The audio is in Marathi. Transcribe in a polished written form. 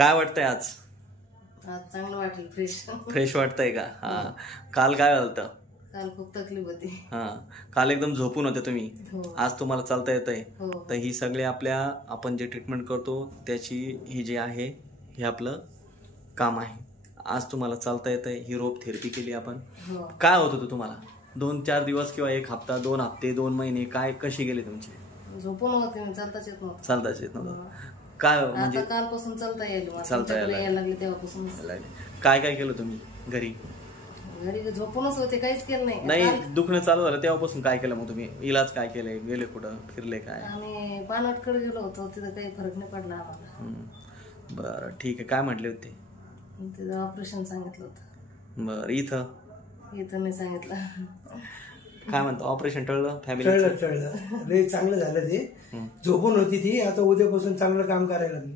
काय वाटतंय आज? आज चांगलं वाटेल, फ्रेश फ्रेश वाटतंय का? हा. काल काय झालं? काल खूप तकलीफ होती. हा. काल एकदम झोपून होते तुम्ही. हो. आज तुम्हाला चालता येतंय. हो. तर ही सगळे आपण जे ट्रीटमेंट करतो त्याची ही जे आहे हे आपलं काम आहे. आज तुम्हाला चालता येतंय. ही रोप थेरपी केली आपण. हो. काय होत होतं तुम्हाला? 2-4 दिवस किंवा 1 हप्ता, 2 हप्ते, 2 महिने काय कशी गेले तुमचे? झोपून होते मी, चालताच येत नव्हतं. चालताच येत नव्हतं. काय म्हणजे आता कालपासून चालता येईल मला. चालता यायला लागले तेव्हापासून. काय काय केलं तुम्ही घरी? घरी झोपूनच होते, काहीच केलं नाही. नाही, दुखणं चालू झालं तेव्हापासून काय केलं मग तुम्ही? इलाज काय केले? गेले कुठं? फिरले काय? आम्ही पानवटकडे गेलो होतो, तिथं काही फरक नाही पडला आम्हाला. बरं, ठीक आहे. काय म्हटले होते? तिथं ऑपरेशन सांगितलं होतं. बरं, इथं नाही सांगितलं. काय म्हणतो? ऑपरेशन टळलं? फॅमिली टळलं. लय चांगलं झालं ते. झोपून होती ती, आता उद्यापासून चांगलं काम करायला लागली.